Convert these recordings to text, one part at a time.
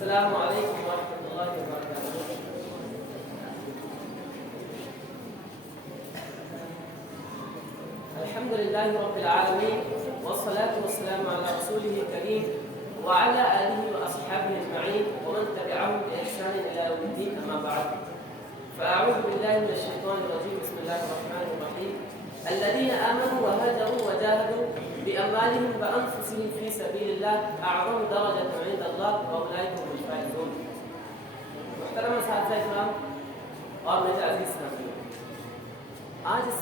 السلام علیکم ورحمۃ اللہ وبرکاتہ۔ الحمد للہ رب العالمین والصلاة والسلام علی رسولہ الکریم وعلی آلہ واصحابہ اجمعین ومن تبعهم بإحسان إلی یوم الدین، اما بعد فأعوذ باللہ من الشیطان الرجیم، بسم اللہ الرحمن الرحیم۔ الذین آمنوا وهاجروا وجاهدوا بأموالهم وأنفسهم في سبيل الله أعظم درجة عند الله وأولئك هم الفائزون۔ محترم اساتذہ اکرام اور میرے عزیز ساتھیوں، آج اس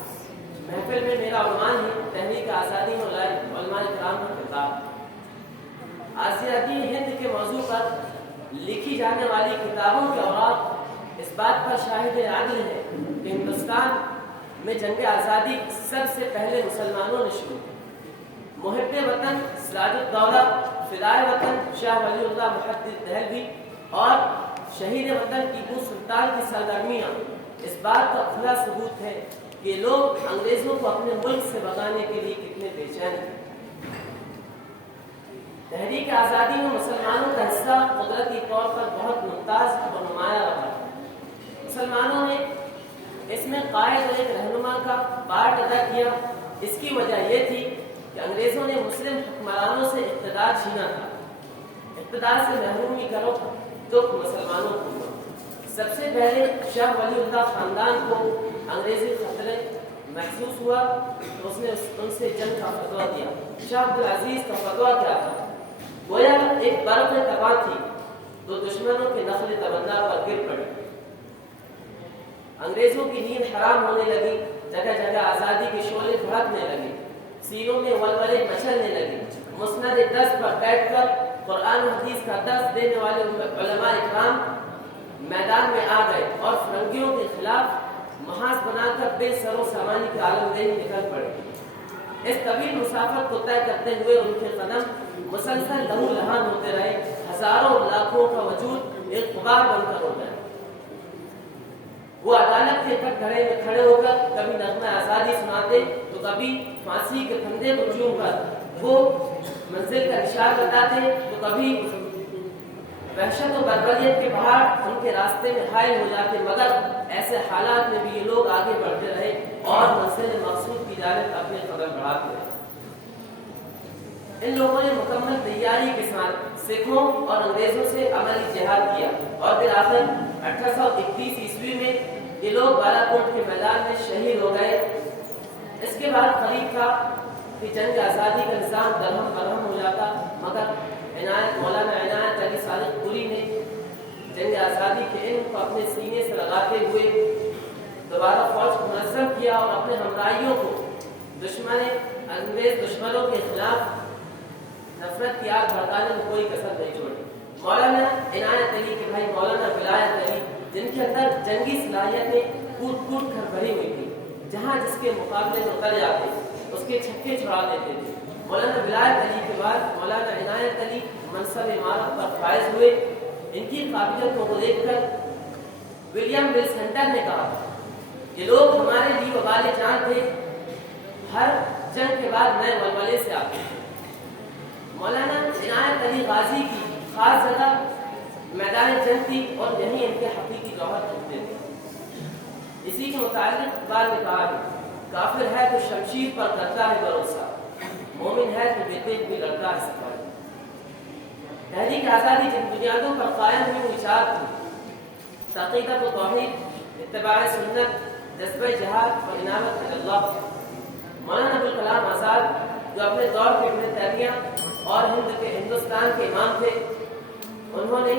محفل میں میرا عنوان ہے تحریک آزادی میں علماء کرام کا کردار۔ آزادی ہند کے موضوع پر لکھی جانے والی کتابوں کے اوراق اس بات پر شاہد عدل ہے کہ ہندوستان میں جنگ آزادی سب سے پہلے مسلمانوں نے شروع کی۔ محب وطن سراج الدولہ فدائے وطن شاہ ولی اللہ محدث دہلوی اور شہید وطن ٹیپو سلطان کی سرگرمیاں اس بات کا کھلا ثبوت ہے کہ لوگ انگریزوں کو اپنے ملک سے بھگانے کے لیے کتنے بے چین تھے۔ تحریک آزادی میں مسلمانوں کا حصہ قدرتی طور پر بہت ممتاز اور نمایاں رہا۔ مسلمانوں نے اس میں قائد اور ایک رہنما کا پارٹ ادا کیا۔ اس کی وجہ یہ تھی کہ انگریزوں نے مسلم حکمرانوں سے اقتدار چھینا تھا۔ اقتدار سے محرومی کا دکھ مسلمانوں کو ہوا۔ سب سے پہلے شاہ ولی اللہ خاندان کو انگریزی خطرے محسوس ہوا تو اس نے ان سے جنگ کا فتویٰ دیا۔ شاہ عبدالعزیز کا فتویٰ کیا تھا؟ گویا ایک برف تباہ تھی تو دشمنوں کے نخل تمنا پر گر پڑی۔ انگریزوں کی نیند حرام ہونے لگی، جگہ جگہ آزادی کے شعلے بھڑکنے لگے، سینوں میں ولولے مچلنے لگے۔ مسند دست پر بیٹھ کر قرآن و حدیث کا درس دینے والے علماء اکرام میدان میں آ گئے اور فرنگیوں کے خلاف محاذ بنا کر بے سر و سامانی کے عالم دہی نکل پڑے۔ اس طویل مسافت کو طے کرتے ہوئے ان کے قدم مسلسل لہو لہان ہوتے رہے، ہزاروں لاکھوں کا وجود ایک غبار بن کر ہو گیا۔ وہ عدالت کے کٹگھرے میں کھڑے ہو کر کبھی نغمہ آزادی سناتے تو کبھی پھانسی کے پھندے کو چوم کر وہ منزل کا اشارہ بتاتے تو کبھی وحشت و بربریت کے پہاڑ ان کے راستے میں حائل ہو جاتے، مگر ایسے حالات میں بھی یہ لوگ آگے بڑھتے رہے اور منزل مقصود کی جانب اپنے قدم بڑھاتے رہے۔ ان لوگوں نے مکمل تیاری کے ساتھ سکھوں اور انگریزوں سے عملی جہاد کیا اور پھر آخر 1831 عیسوی میں یہ لوگ بالا کوٹ کے میدان میں شہید ہو گئے۔ اس کے بعد قریب تھا کہ جنگ آزادی کا نظام درہم برہم ہو جاتا، مگر مولانا عنایت علی صادق پوری نے جنگ آزادی کے علم کو اپنے سینے سے لگاتے ہوئے دوبارہ فوج کو منظم کیا اور اپنے ہمراہیوں کو انگریز دشمنوں کے خلاف نفرت کی آگ بھڑکانے میں کوئی کسر نہیں چھوڑی۔ مولانا عنایت علی کے بھائی مولانا ولایت علی، جن کے اندر جنگی صلاحیتیں کود کود کر بھری ہوئی تھی، جہاں جس کے مقابلے میں اتر جاتے اس کے چھکے چھڑا دیتے تھے۔ مولانا ولایت علی کے بعد مولانا عنایت علی منصب امارت پر فائز ہوئے۔ ان کی قابلیتوں کو دیکھ کر ولیم ویلس ہنٹر نے کہا یہ لوگ ہمارے لیے وبال جان تھے، ہر جنگ کے بعد نئے ولولے سے آتے تھے۔ مولانا عنایت علی غازی کی خاص جگہ میدان جنگ تھی اور یہیں ان کے حقیقی جوہر چھپتے تھے۔ اسی کے متعلق اقبال نے کہا کافر ہے تو شمشیر پر کرتا ہے بھروسہ، مومن ہے تو بے تیغ بھی لڑتا ہے سپاہی۔ تحریک آزادی جن بنیادوں پر قائم ہوئی وہ چار تھی: عقیدت و توحید، اتباع سنت، جذبہ جہاد اور عنابت اللہ۔ مولانا ابوالکلام آزاد جو اپنے دور کے ابن تیمیہ اور ہندوستان کے امام تھے، انہوں نے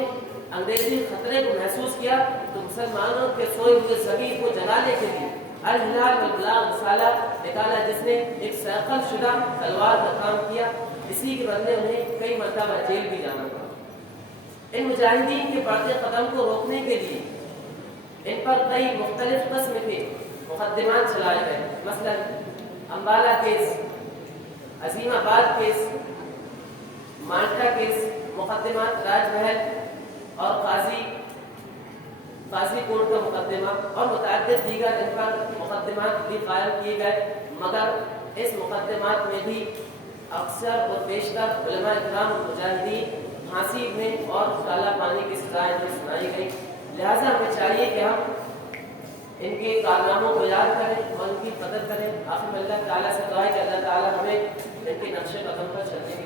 انگریزی خطرے کو محسوس کیا تو مسلمانوں کے سوئے ہوئے ضمیر کو جگانے کے لیے الہلال والبلاغ رسالہ نکالا، جس نے ایک سیقل شدہ تلوار کا کام کیا۔ اسی کے بدلے انہیں کئی مرتبہ جیل بھی جانا پڑا۔ ان مجاہدین کے بڑھتے قدم کو روکنے کے لیے ان پر کئی مختلف قسم کے مقدمات چلائے گئے، مثلا امبالہ کیس، عظیم آباد کیس، مالٹا کیس، مقدمات راج محل اور قاضی کورٹ کا مقدمہ اور متعدد دیگر ان پر مقدمات بھی قائم کیے گئے، مگر اس مقدمات میں بھی اکثر اور بیشتر علماء کرام مجاہدین پھانسی میں اور کالا پانی کی سزا انہیں سنائی گئی. لہٰذا ہمیں چاہیے کہ ہم ان کے کارناموں کو یاد کریں اور ان کی قدر کریں. آخر میں اللہ تعالیٰ سے دعا ہے کہ اللہ تعالیٰ ہمیں ان کے نقش قدم پر چلنے